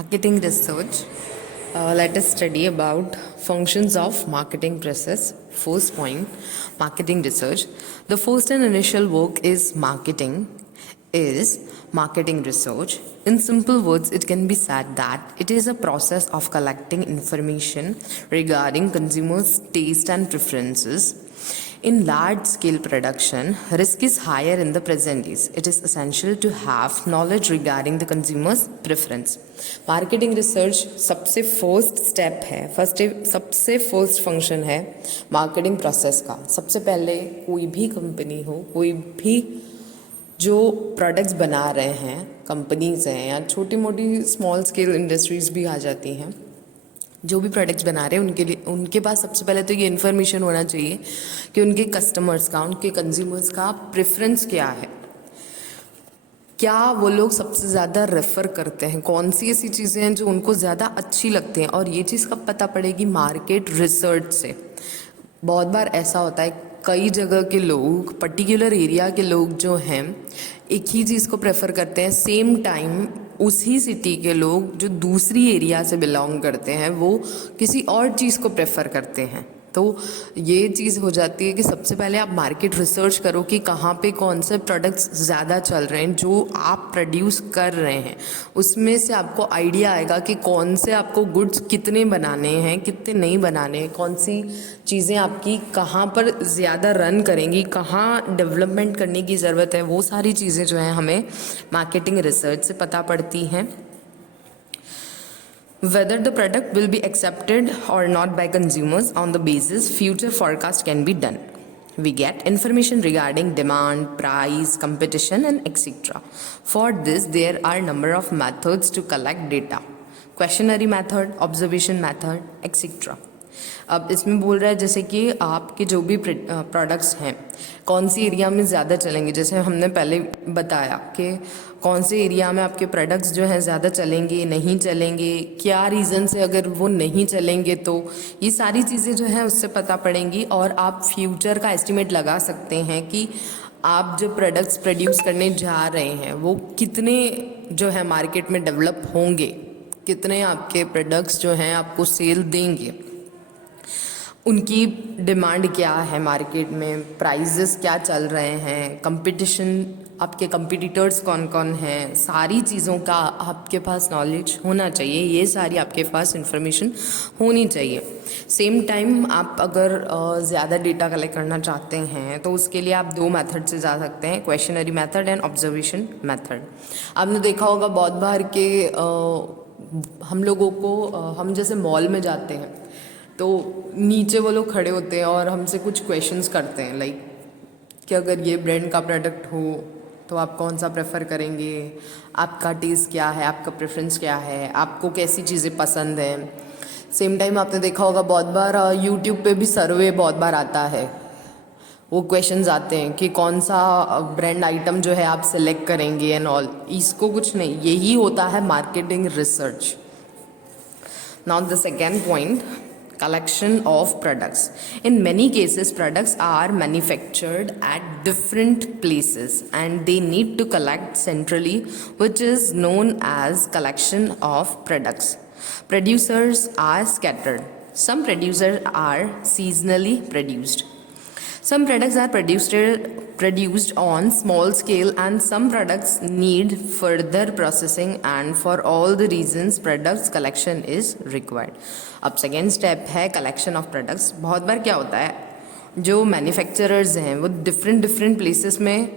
Marketing research. Let us study about functions of marketing process. First point, marketing research. The first and initial work is marketing research. In simple words, it can be said that it is a process of collecting information regarding consumers' taste and preferences. In large-scale production, risk is higher in the present days. It is essential to have knowledge regarding the consumer's preference. Marketing research सबसे first step है, सबसे first function है marketing process का. सबसे पहले कोई भी company हो, कोई भी जो प्रोडक्ट्स बना रहे हैं, कंपनीज हैं या छोटी मोटी स्मॉल स्केल इंडस्ट्रीज भी आ जाती हैं, जो भी प्रोडक्ट्स बना रहे हैं उनके पास सबसे पहले तो ये इन्फॉर्मेशन होना चाहिए कि उनके कस्टमर्स का, उनके कंज्यूमर्स का प्रेफरेंस क्या है, क्या वो लोग सबसे ज़्यादा रेफ़र करते हैं, कौन सी ऐसी चीज़ें हैं जो उनको ज़्यादा अच्छी लगती हैं. और ये चीज़ कब पता पड़ेगी? मार्केट रिसर्च से. बहुत बार ऐसा होता है कई जगह के लोग, पर्टिकुलर एरिया के लोग जो हैं एक ही चीज़ को प्रेफर करते हैं. सेम टाइम उसी सिटी के लोग जो दूसरी एरिया से बिलोंग करते हैं वो किसी और चीज़ को प्रेफर करते हैं. तो ये चीज़ हो जाती है कि सबसे पहले आप मार्केट रिसर्च करो कि कहाँ पे कौन से प्रोडक्ट्स ज़्यादा चल रहे हैं जो आप प्रोड्यूस कर रहे हैं. उसमें से आपको आइडिया आएगा कि कौन से आपको गुड्स कितने बनाने हैं, कितने नहीं बनाने हैं, कौन सी चीज़ें आपकी कहाँ पर ज़्यादा रन करेंगी, कहाँ डेवलपमेंट करने की ज़रूरत है. वो सारी चीज़ें जो हैं हमें मार्केटिंग रिसर्च से पता पड़ती हैं. Whether the product will be accepted or not by consumers, on the basis future forecast can be done. We get information regarding demand, price, competition and etc. For this there are number of methods to collect data. Questionnaire method, observation method, etc. अब इसमें बोल रहा है जैसे कि आपके जो भी प्रोडक्ट्स हैं कौन सी एरिया में ज़्यादा चलेंगे. जैसे हमने पहले बताया कि कौन से एरिया में आपके प्रोडक्ट्स जो हैं ज़्यादा चलेंगे, नहीं चलेंगे, क्या रीज़न से अगर वो नहीं चलेंगे, तो ये सारी चीज़ें जो हैं उससे पता पड़ेंगी. और आप फ्यूचर का एस्टिमेट लगा सकते हैं कि आप जो प्रोडक्ट्स प्रोड्यूस करने जा रहे हैं वो कितने जो है मार्केट में डेवलप होंगे, कितने आपके प्रोडक्ट्स जो हैं आपको सेल देंगे, उनकी डिमांड क्या है मार्केट में, प्राइजेस क्या चल रहे हैं, कंपटीशन, आपके कंपटीटर्स कौन कौन हैं, सारी चीज़ों का आपके पास नॉलेज होना चाहिए. ये सारी आपके पास इंफॉर्मेशन होनी चाहिए. सेम टाइम आप अगर ज़्यादा डेटा कलेक्ट करना चाहते हैं तो उसके लिए आप 2 मेथड से जा सकते हैं, questionnaire method and observation method. आपने देखा होगा बहुत बार कि हम लोगों को हम जैसे मॉल में जाते हैं तो नीचे वो लोग खड़े होते हैं और हमसे कुछ क्वेश्चंस करते हैं, लाइक कि अगर ये ब्रांड का प्रोडक्ट हो तो आप कौन सा प्रेफर करेंगे, आपका टेस्ट क्या है, आपका प्रेफरेंस क्या है, आपको कैसी चीज़ें पसंद हैं. सेम टाइम आपने देखा होगा बहुत बार यूट्यूब पे भी सर्वे बहुत बार आता है, वो क्वेश्चंस आते हैं कि कौन सा ब्रांड आइटम जो है आप सेलेक्ट करेंगे एंड ऑल. इसको कुछ नहीं, यही होता है marketing research. Now the second point, collection of products. In many cases products are manufactured at different places and they need to collect centrally, which is known as collection of products. Producers are scattered. Some producers are seasonally produced. Some products are produced on small scale and some products need further processing, and for all the reasons products collection is required. अब second step है collection of products. बहुत बार क्या होता है जो manufacturers हैं वो different places में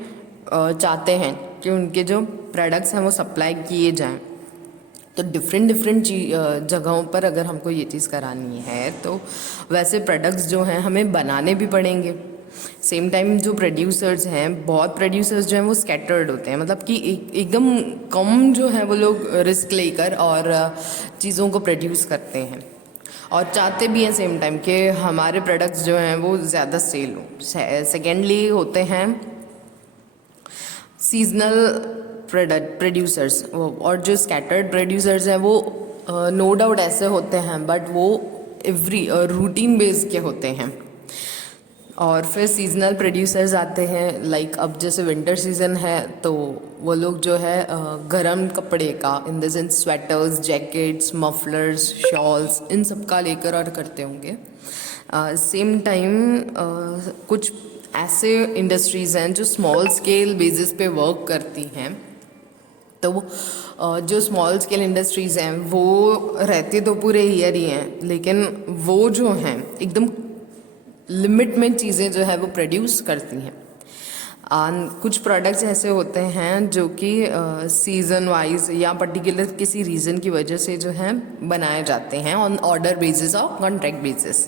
चाहते हैं कि उनके जो प्रोडक्ट्स हैं वो सप्लाई किए जाएं. तो डिफरेंट जगहों पर अगर हमको ये चीज़ करानी है तो वैसे प्रोडक्ट्स जो हैं हमें बनाने भी पड़ेंगे. सेम टाइम जो प्रोड्यूसर्स हैं, बहुत प्रोड्यूसर्स जो हैं वो स्कैटर्ड होते हैं, मतलब कि एकदम कम जो है वो लोग रिस्क लेकर और चीज़ों को प्रोड्यूस करते हैं और चाहते भी हैं सेम टाइम कि हमारे प्रोडक्ट्स जो हैं वो ज़्यादा सेल हो. सेकेंडली होते हैं सीजनल प्रोड्यूसर्स, और जो स्कैटर्ड प्रोड्यूसर्स हैं वो नो डाउट ऐसे होते हैं बट वो एवरी रूटीन बेस्ड के होते हैं. और फिर सीजनल प्रोड्यूसर्स आते हैं, लाइक अब जैसे विंटर सीजन है तो वो लोग जो है गर्म कपड़े का, in the sense sweaters, jackets, mufflers, shawls, इन सब का लेकर और करते होंगे। सेम टाइम कुछ ऐसे इंडस्ट्रीज़ हैं जो स्मॉल स्केल बेसिस पे वर्क करती हैं। तो जो स्मॉल स्केल इंडस्ट्रीज़ हैं वो रहती तो पूरे ईयर ही हैं, लेकिन वो जो हैं एकदम लिमिट में चीज़ें जो है वो प्रोड्यूस करती हैं। कुछ प्रोडक्ट्स ऐसे होते हैं जो कि सीज़न वाइज या पर्टिकुलर किसी रीज़न की वजह से जो है बनाए जाते हैं ऑन ऑर्डर बेसिस और contract basis.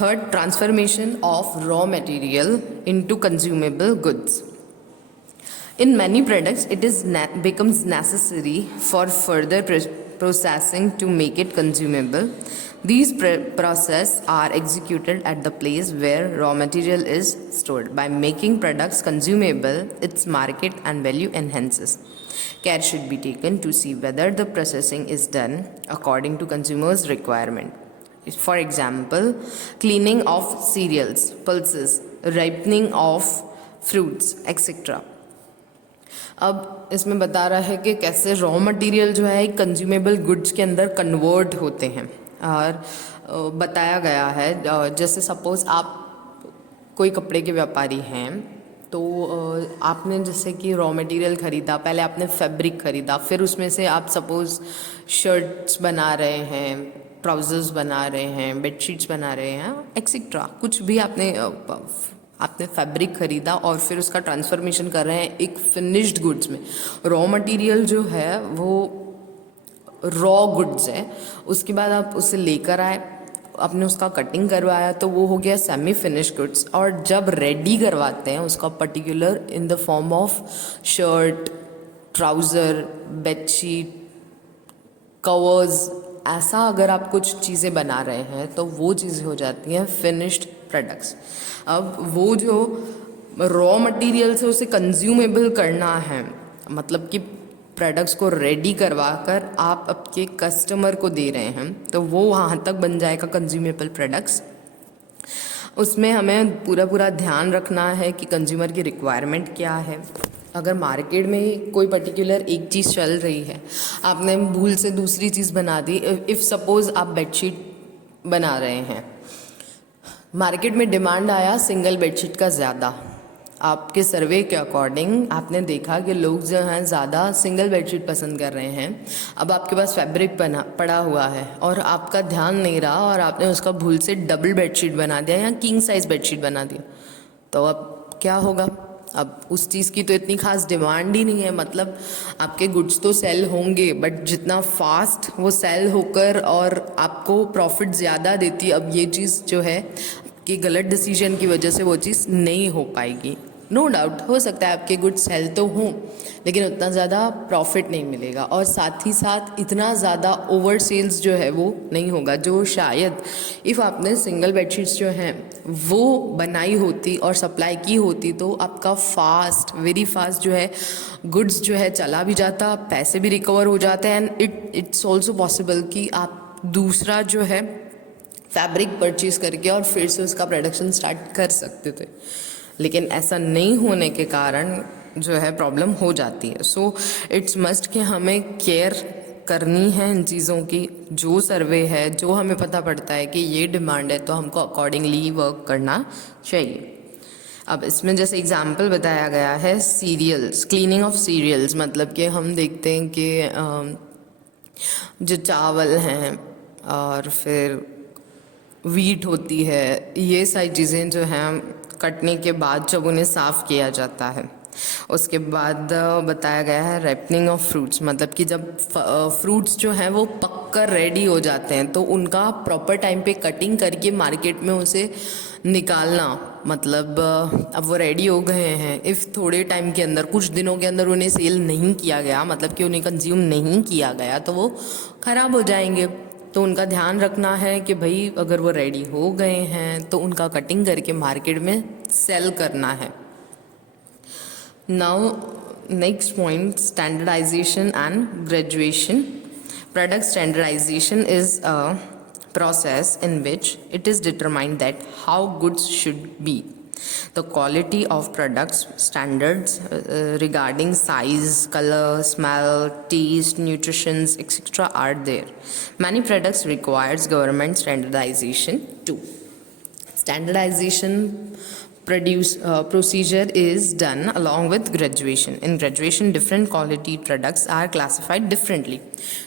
Third, transformation of raw material into consumable goods. In many products, it becomes necessary for further processing to make it consumable. These processes are executed at the place where raw material is stored. By making products consumable, its market and value enhances. Care should be taken to see whether the processing is done according to consumers' requirement. For example, cleaning of cereals, pulses, ripening of fruits, etc. अब इसमें बता रहा है कि कैसे raw material जो है consumable goods के अंदर कन्वर्ट होते हैं। और बताया गया है जैसे सपोज़ आप कोई कपड़े के व्यापारी हैं तो आपने जैसे कि रॉ मटेरियल ख़रीदा, पहले आपने फैब्रिक ख़रीदा, फिर उसमें से आप सपोज़ शर्ट्स बना रहे हैं, ट्राउज़र्स बना रहे हैं, बेडशीट्स बना रहे हैं, एक्सेट्रा, कुछ भी आपने फैब्रिक ख़रीदा और फिर उसका ट्रांसफॉर्मेशन कर रहे हैं एक फिनिश्ड गुड्स में। रॉ मटेरियल जो है वो रॉ गुड्स है, उसके बाद आप उसे लेकर आए, आपने उसका कटिंग करवाया तो वो हो गया सेमी फिनिश गुड्स। और जब रेडी करवाते हैं उसका particular in the form of shirt, trouser, bedsheet, covers, ऐसा अगर आप कुछ चीज़ें बना रहे हैं तो वो चीज़ें हो जाती हैं फिनिश्ड प्रोडक्ट्स। अब वो जो रॉ मटेरियल से उसे कंज्यूमेबल करना है, मतलब कि प्रोडक्ट्स को रेडी करवा कर आप आपके कस्टमर को दे रहे हैं, तो वो वहाँ तक बन जाएगा कंज्यूमेबल प्रोडक्ट्स। उसमें हमें पूरा ध्यान रखना है कि कंज्यूमर की रिक्वायरमेंट क्या है। अगर मार्केट में कोई पर्टिकुलर एक चीज़ चल रही है, आपने भूल से दूसरी चीज़ बना दी, इफ़ सपोज़ आप बेडशीट बना रहे हैं, मार्केट में डिमांड आया सिंगल बेडशीट का ज़्यादा, आपके सर्वे के अकॉर्डिंग आपने देखा कि लोग जो हैं ज़्यादा सिंगल बेडशीट पसंद कर रहे हैं। अब आपके पास फैब्रिक पड़ा हुआ है और आपका ध्यान नहीं रहा और आपने उसका भूल से डबल बेडशीट बना दिया या किंग साइज़ बेडशीट बना दिया, तो अब क्या होगा? अब उस चीज़ की तो इतनी खास डिमांड ही नहीं है, मतलब आपके गुड्स तो सेल होंगे बट जितना फास्ट वो सेल होकर और आपको प्रॉफिट ज़्यादा देती, अब ये चीज़ जो है कि गलत डिसीजन की वजह से वो चीज़ नहीं हो पाएगी। नो डाउट हो सकता है आपके गुड्स सेल तो हों लेकिन उतना ज़्यादा प्रॉफिट नहीं मिलेगा और साथ ही साथ इतना ज़्यादा ओवर सेल्स जो है वो नहीं होगा, जो शायद इफ़ आपने सिंगल बेडशीट्स जो हैं वो बनाई होती और सप्लाई की होती तो आपका फास्ट, वेरी फास्ट जो है गुड्स जो है चला भी जाता, पैसे भी रिकवर हो जाते हैं एंड इट्स ऑल्सो पॉसिबल कि आप दूसरा जो है फैब्रिक परचेज़ करके और फिर से उसका प्रोडक्शन स्टार्ट कर सकते थे। लेकिन ऐसा नहीं होने के कारण जो है प्रॉब्लम हो जाती है। सो इट्स मस्ट कि हमें केयर करनी है इन चीज़ों की। जो सर्वे है, जो हमें पता पड़ता है कि ये डिमांड है तो हमको अकॉर्डिंगली वर्क करना चाहिए। अब इसमें जैसे एग्जांपल बताया गया है सीरियल्स, क्लीनिंग ऑफ सीरियल्स, मतलब कि हम देखते हैं कि जो चावल हैं और फिर वीट होती है, ये सारी चीज़ें जो हैं कटने के बाद जब उन्हें साफ़ किया जाता है, उसके बाद बताया गया है रैपनिंग ऑफ फ्रूट्स, मतलब कि जब फ्रूट्स जो हैं वो पककर रेडी हो जाते हैं तो उनका प्रॉपर टाइम पे कटिंग करके मार्केट में उसे निकालना, मतलब अब वो रेडी हो गए हैं, इफ़ थोड़े टाइम के अंदर, कुछ दिनों के अंदर उन्हें सेल नहीं किया गया, मतलब कि उन्हें कंज्यूम नहीं किया गया तो वो ख़राब हो जाएंगे। तो उनका ध्यान रखना है कि भाई अगर वो रेडी हो गए हैं तो उनका कटिंग करके मार्केट में सेल करना है। Now next point, standardization and graduation. Product standardization is a process in which it is determined that how goods should be. The quality of products standards regarding size, color, smell, taste, nutrition, etc. are there. Many products requires government standardization too. Standardization procedure is done along with graduation. In graduation, different quality products are classified differently,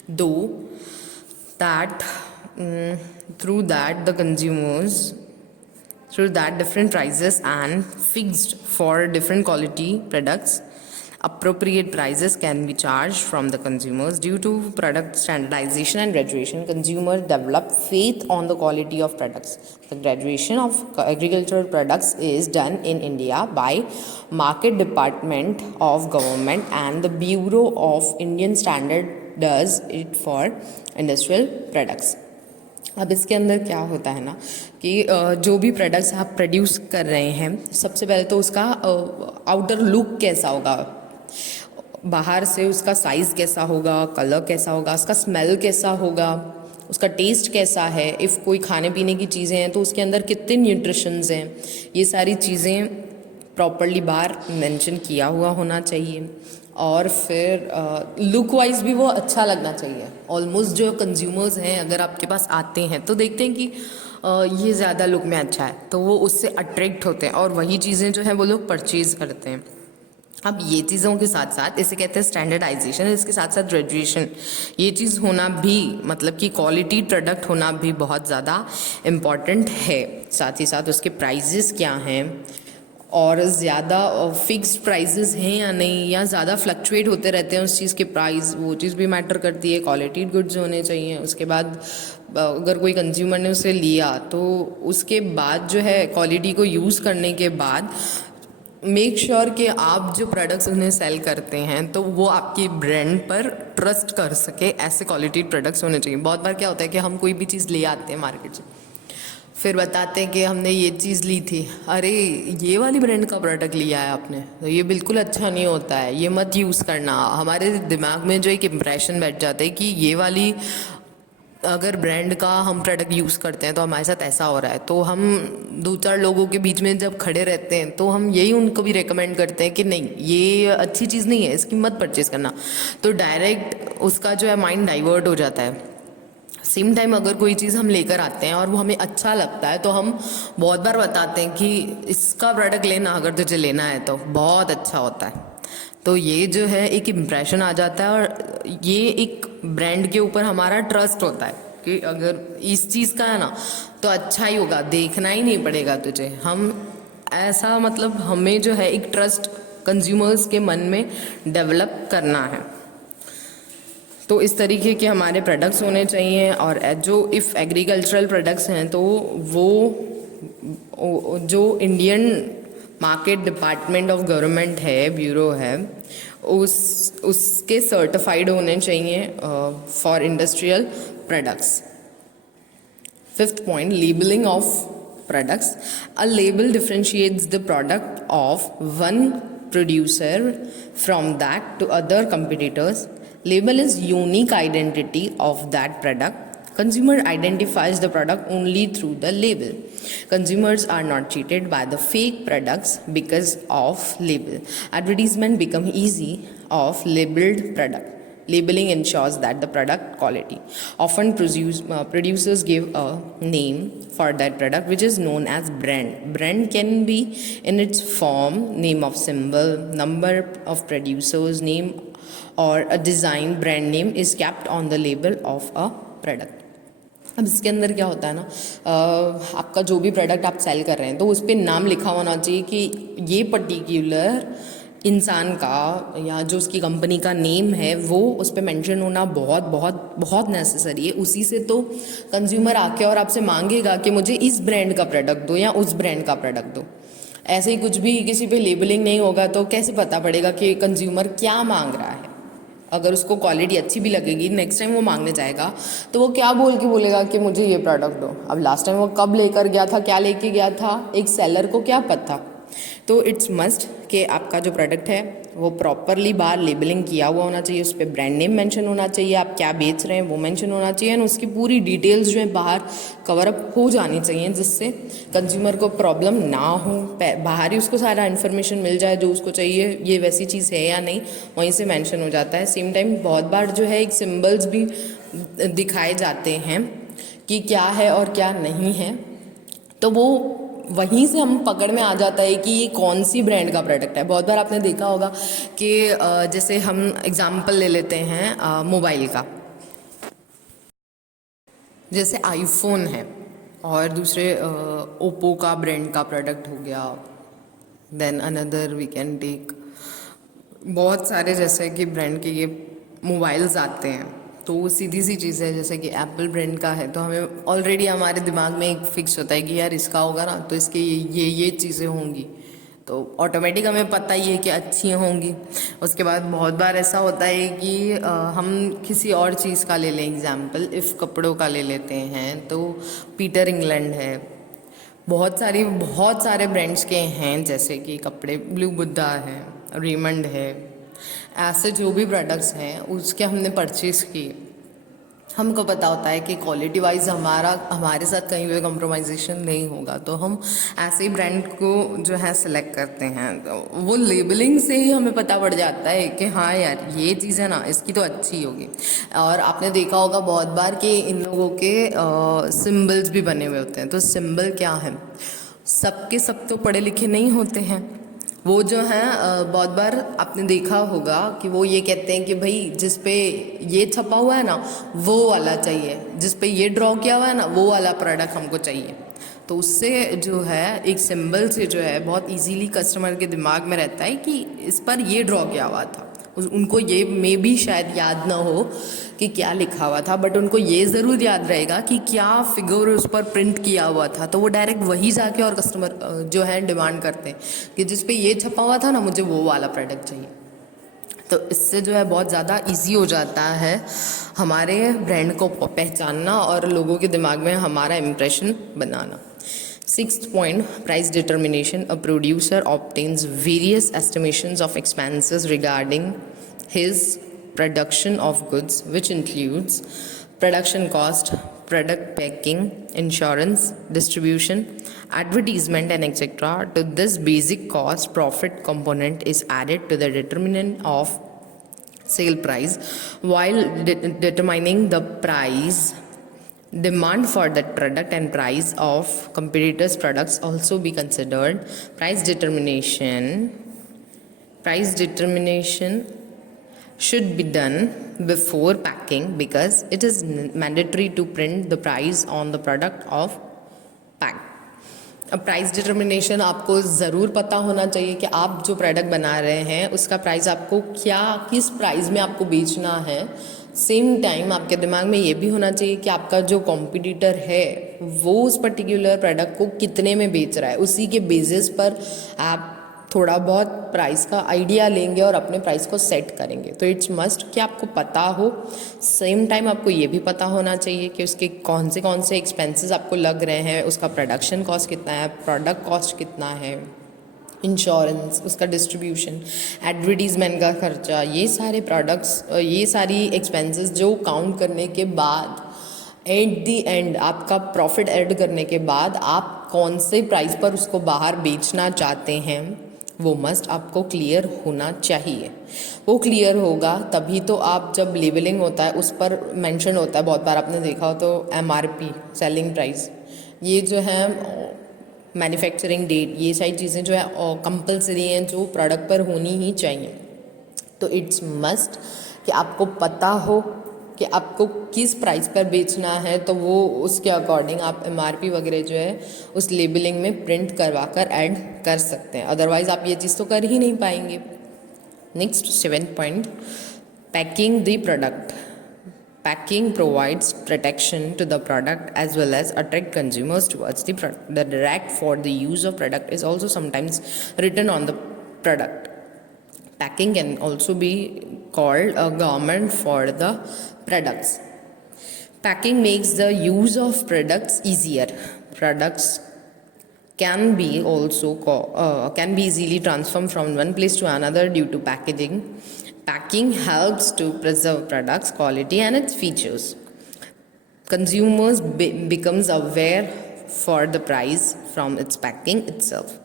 though that through that the consumers through that different prices and fixed for different quality products. Appropriate prices can be charged from the consumers. Due to product standardization and graduation, consumers develop faith on the quality of products. The graduation of agricultural products is done in India by Market Department of Government, and the Bureau of Indian Standard does it for industrial products. अब इसके अंदर क्या होता है ना कि जो भी प्रोडक्ट्स आप प्रोड्यूस कर रहे हैं, सबसे पहले तो उसका आउटर लुक कैसा होगा, बाहर से उसका साइज़ कैसा होगा, कलर कैसा होगा, उसका स्मेल कैसा होगा, उसका टेस्ट कैसा है, इफ़ कोई खाने पीने की चीज़ें हैं तो उसके अंदर कितने न्यूट्रिशंस हैं, ये सारी चीज़ें प्रॉपरली बाहर मेंशन किया हुआ होना चाहिए. और फिर लुक वाइज भी वो अच्छा लगना चाहिए. ऑलमोस्ट जो कंज्यूमर्स हैं अगर आपके पास आते हैं तो देखते हैं कि ये ज़्यादा लुक में अच्छा है, तो वो उससे अट्रैक्ट होते हैं और वही चीज़ें जो है वो लोग परचेज़ करते हैं. अब ये चीज़ों के साथ साथ इसे कहते हैं स्टैंडर्डाइजेशन, इसके साथ साथ ग्रेजुएशन. ये चीज़ होना भी, मतलब कि क्वालिटी प्रोडक्ट होना भी बहुत ज़्यादा इम्पॉर्टेंट है. साथ ही साथ उसके प्राइजेस क्या हैं और ज़्यादा फिक्स्ड प्राइजेस हैं या नहीं, या ज़्यादा फ्लक्चुएट होते रहते हैं उस चीज़ के प्राइस, वो चीज़ भी मैटर करती है. क्वालिटी गुड्स होने चाहिए. उसके बाद अगर कोई कंज्यूमर ने उसे लिया तो उसके बाद जो है क्वालिटी को यूज़ करने के बाद मेक श्योर कि आप जो प्रोडक्ट्स उन्हें सेल करते हैं तो वो आपकी ब्रांड पर ट्रस्ट कर सके, ऐसे क्वालिटी प्रोडक्ट्स होने चाहिए. बहुत बार क्या होता है कि हम कोई भी चीज़ ले आते हैं मार्केट से, फिर बताते हैं कि हमने ये चीज़ ली थी, अरे ये वाली ब्रांड का प्रोडक्ट लिया है आपने, तो ये बिल्कुल अच्छा नहीं होता है, ये मत यूज़ करना. हमारे दिमाग में जो एक इम्प्रेशन बैठ जाता है कि ये वाली अगर ब्रांड का हम प्रोडक्ट यूज़ करते हैं तो हमारे साथ ऐसा हो रहा है. तो हम दो चार लोगों के बीच में जब खड़े रहते हैं तो हम यही उनको भी रेकमेंड करते हैं कि नहीं, ये अच्छी चीज़ नहीं है, इसकी मत परचेज़ करना. तो डायरेक्ट उसका जो है माइंड डाइवर्ट हो जाता है. सेम टाइम अगर कोई चीज़ हम लेकर आते हैं और वो हमें अच्छा लगता है तो हम बहुत बार बताते हैं कि इसका प्रोडक्ट लेना, अगर तुझे लेना है तो बहुत अच्छा होता है. तो ये जो है एक इम्प्रेशन आ जाता है और ये एक ब्रांड के ऊपर हमारा ट्रस्ट होता है कि अगर इस चीज़ का है ना तो अच्छा ही होगा, देखना ही नहीं पड़ेगा तुझे. हम ऐसा, मतलब हमें जो है एक ट्रस्ट कंज्यूमर्स के मन में डेवलप करना है. तो इस तरीके के हमारे प्रोडक्ट्स होने चाहिए. और जो इफ़ एग्रीकल्चरल प्रोडक्ट्स हैं तो वो जो Indian market department of government है, ब्यूरो है, उसके सर्टिफाइड होने चाहिए for industrial products. Fifth point, labelling of products. A label differentiates the product of one producer from that to other competitors. Label is unique identity of that product. Consumer identifies the product only through the label. Consumers are not cheated by the fake products because of label. Advertisement become easy of labeled product. Labeling ensures that the product quality. Often producers give a name for that product which is known as brand. Brand can be in its form, name of symbol, number of producers, name or a design. Brand name is kept on the label of a product. अब इसके अंदर क्या होता है ना, आपका जो भी प्रोडक्ट आप सेल कर रहे हैं तो उस पर नाम लिखा होना चाहिए कि ये पर्टिकुलर इंसान का या जो उसकी कंपनी का नेम है वो उस पर मेंशन होना बहुत बहुत बहुत नेसेसरी है. उसी से तो कंज्यूमर आके और आपसे मांगेगा कि मुझे इस ब्रांड का प्रोडक्ट दो या उस ब्रांड का प्रोडक्ट दो. ऐसे ही कुछ भी किसी पे लेबलिंग नहीं होगा तो कैसे पता पड़ेगा कि कंज्यूमर क्या मांग रहा है. अगर उसको क्वालिटी अच्छी भी लगेगी, नेक्स्ट टाइम वो मांगने जाएगा तो वो क्या बोल के बोलेगा कि मुझे ये प्रोडक्ट दो. अब लास्ट टाइम वो कब लेकर गया था, क्या लेके गया था, एक सेलर को क्या पता. तो इट्स मस्ट कि आपका जो प्रोडक्ट है वो प्रॉपरली बाहर लेबलिंग किया हुआ होना चाहिए, उस पर ब्रांड नेम मेंशन होना चाहिए, आप क्या बेच रहे हैं वो मेंशन होना चाहिए, एंड उसकी पूरी डिटेल्स जो है बाहर कवर अप हो जानी चाहिए, जिससे कंज्यूमर को प्रॉब्लम ना हो, बाहर ही उसको सारा इन्फॉर्मेशन मिल जाए जो उसको चाहिए, ये वैसी चीज़ है या नहीं वहीं से मेंशन हो जाता है। सेम टाइम बहुत बार जो है एक सिम्बल्स भी दिखाए जाते हैं कि क्या है और क्या नहीं है, तो वो वहीं से हम पकड़ में आ जाता है कि ये कौन सी ब्रांड का प्रोडक्ट है। बहुत बार आपने देखा होगा कि जैसे हम एग्जांपल ले लेते हैं मोबाइल का, जैसे आईफोन है और दूसरे ओप्पो का ब्रांड का प्रोडक्ट हो गया, then another we can take बहुत सारे जैसे कि ब्रांड के ये मोबाइल्स आते हैं। तो सीधी सी चीज़ है, जैसे कि एप्पल ब्रांड का है तो हमें ऑलरेडी हमारे दिमाग में एक फिक्स होता है कि यार इसका होगा ना तो इसके ये चीज़ें होंगी, तो ऑटोमेटिक हमें पता ही है कि अच्छी होंगी। उसके बाद बहुत बार ऐसा होता है कि हम किसी और चीज़ का ले लें एग्जाम्पल, इफ़ कपड़ों का ले लेते हैं तो पीटर इंग्लैंड है, बहुत सारे ब्रांड्स के हैं जैसे कि कपड़े, ब्लू बुद्धा है, रेमंड है, ऐसे जो भी प्रोडक्ट्स हैं उसके हमने परचेज़ किए, हमको पता होता है कि क्वालिटी वाइज हमारे साथ कहीं भी कॉम्प्रोमाइजेशन नहीं होगा, तो हम ऐसे ही ब्रांड को जो है सिलेक्ट करते हैं। तो वो लेबलिंग से ही हमें पता पड़ जाता है कि हाँ यार ये चीज़ है ना इसकी तो अच्छी होगी। और आपने देखा होगा बहुत बार कि इन लोगों के सिंबल्स भी बने हुए होते हैं, तो सिंबल क्या है, सबके सब तो पढ़े लिखे नहीं होते हैं, वो जो है बहुत बार आपने देखा होगा कि वो ये कहते हैं कि भाई जिस पे ये छपा हुआ है ना वो वाला चाहिए, जिस पे ये ड्रॉ किया हुआ है ना वो वाला प्रोडक्ट हमको चाहिए। तो उससे जो है एक सिंबल से जो है बहुत इजीली कस्टमर के दिमाग में रहता है कि इस पर ये ड्रॉ किया हुआ था। उनको ये मे भी शायद याद ना हो कि क्या लिखा हुआ था, बट उनको ये ज़रूर याद रहेगा कि क्या फिगर उस पर प्रिंट किया हुआ था, तो वो डायरेक्ट वही जाके और कस्टमर जो है डिमांड करते हैं कि जिस पे ये छपा हुआ था ना मुझे वो वाला प्रोडक्ट चाहिए। तो इससे जो है बहुत ज़्यादा इजी हो जाता है हमारे ब्रांड को पहचानना और लोगों के दिमाग में हमारा impression banana. Sixth point, price determination. A producer obtains various estimations of expenses regarding his production of goods, which includes production cost, product packing, insurance, distribution, advertisement, and etc. To this basic cost, profit component is added to the determinant of sale price. While determining the price, demand for that product and price of competitors' products also be considered. Price determination should be done before packing because it is mandatory to print the price on the product of pack. अब price determination आपको ज़रूर पता होना चाहिए कि आप जो product बना रहे हैं उसका प्राइस आपको किस प्राइस में आपको बेचना है। सेम टाइम आपके दिमाग में ये भी होना चाहिए कि आपका जो कॉम्पिटिटर है वो उस पर्टिकुलर प्रोडक्ट को कितने में बेच रहा है, उसी के बेसिस पर आप थोड़ा बहुत प्राइस का आइडिया लेंगे और अपने प्राइस को सेट करेंगे। तो इट्स मस्ट कि आपको पता हो, सेम टाइम आपको ये भी पता होना चाहिए कि उसके कौन से एक्सपेंसेस आपको लग रहे हैं, उसका प्रोडक्शन कॉस्ट कितना है, प्रोडक्ट कॉस्ट कितना है, इंश्योरेंस, उसका डिस्ट्रीब्यूशन, एडवर्टीज़मेंट का खर्चा, ये सारे प्रोडक्ट्स, ये सारी एक्सपेंसेस जो काउंट करने के बाद एट दी एंड आपका प्रॉफिट ऐड करने के बाद आप कौन से प्राइस पर उसको बाहर बेचना चाहते हैं वो मस्ट आपको क्लियर होना चाहिए। वो क्लियर होगा तभी तो आप जब लेबलिंग होता है उस पर मेंशन होता है, बहुत बार आपने देखा हो तो MRP, सेलिंग प्राइस, ये जो है मैन्युफैक्चरिंग डेट, ये सारी चीज़ें जो है कंपलसरी हैं जो प्रोडक्ट पर होनी ही चाहिए। तो इट्स मस्ट कि आपको पता हो कि आपको किस प्राइस पर बेचना है, तो वो उसके अकॉर्डिंग आप MRP वगैरह जो है उस लेबलिंग में प्रिंट करवा कर ऐड कर सकते हैं, अदरवाइज़ आप ये चीज़ तो कर ही नहीं पाएंगे। Next 7th point, packing the product. Packing provides protection to the product as well as attract consumers towards the product. The direct for the use of product is also sometimes written on the product. Packing can also be called a garment for the products. Packing makes the use of products easier. Products can be easily transformed from one place to another due to packaging. Packing helps to preserve products quality and its features. Consumers becomes aware for the price from its packing itself.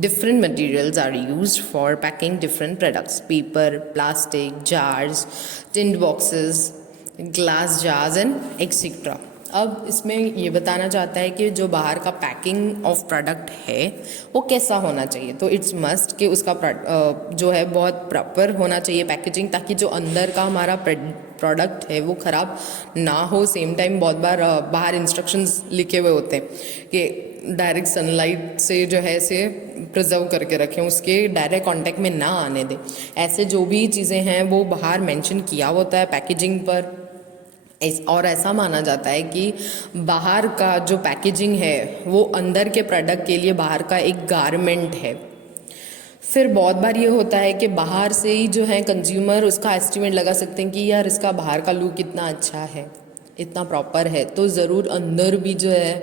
Different materials are used for packing different products: paper, plastic, jars, tin boxes, glass jars and etc. अब इसमें ये बताना चाहता है कि जो बाहर का पैकिंग ऑफ प्रोडक्ट है वो कैसा होना चाहिए। तो इट्स मस्ट कि उसका जो है बहुत प्रॉपर होना चाहिए पैकेजिंग, ताकि जो अंदर का हमारा प्रोडक्ट है वो ख़राब ना हो। सेम टाइम बहुत बार बाहर इंस्ट्रक्शंस लिखे हुए होते हैं कि डायरेक्ट सनलाइट से जो है इसे प्रिजर्व करके रखें, उसके डायरेक्ट कांटेक्ट में ना आने दें। ऐसे जो भी चीज़ें हैं वो बाहर मेंशन किया होता है पैकेजिंग पर। और ऐसा माना जाता है कि बाहर का जो पैकेजिंग है वो अंदर के प्रोडक्ट के लिए बाहर का एक गारमेंट है। फिर बहुत बार ये होता है कि बाहर से ही जो है कंज्यूमर उसका एस्टिमेट लगा सकते हैं कि यार इसका बाहर का लुक इतना अच्छा है, इतना प्रॉपर है, तो ज़रूर अंदर भी जो है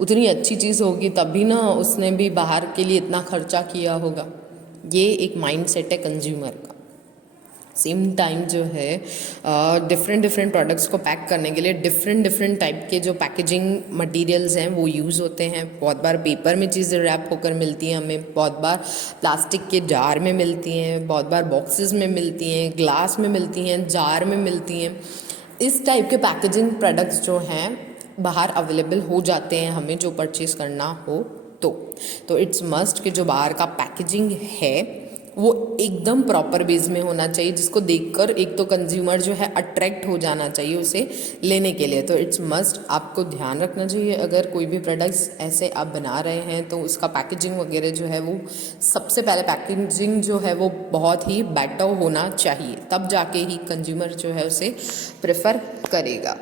उतनी अच्छी चीज़ होगी, तभी ना उसने भी बाहर के लिए इतना खर्चा किया होगा। ये एक माइंड सेट है कंज्यूमर का। सेम टाइम जो है डिफरेंट प्रोडक्ट्स को पैक करने के लिए डिफरेंट टाइप के जो पैकेजिंग मटेरियल्स हैं वो यूज़ होते हैं। बहुत बार पेपर में चीज़ें रैप होकर मिलती हैं हमें, बहुत बार प्लास्टिक के जार में मिलती हैं, बहुत बार बॉक्सेस में मिलती हैं, ग्लास में मिलती हैं, जार में मिलती हैं। इस टाइप के पैकेजिंग प्रोडक्ट्स जो हैं बाहर अवेलेबल हो जाते हैं हमें जो परचेज़ करना हो तो इट्स मस्ट कि जो बाहर का पैकेजिंग है वो एकदम प्रॉपर बेस में होना चाहिए, जिसको देखकर एक तो कंज्यूमर जो है अट्रैक्ट हो जाना चाहिए उसे लेने के लिए। तो इट्स मस्ट आपको ध्यान रखना चाहिए अगर कोई भी प्रोडक्ट्स ऐसे आप बना रहे हैं तो उसका पैकेजिंग वगैरह जो है वो सबसे पहले पैकेजिंग जो है वो बहुत ही बेटर होना चाहिए, तब जाके ही कंज्यूमर जो है उसे प्रेफर करेगा।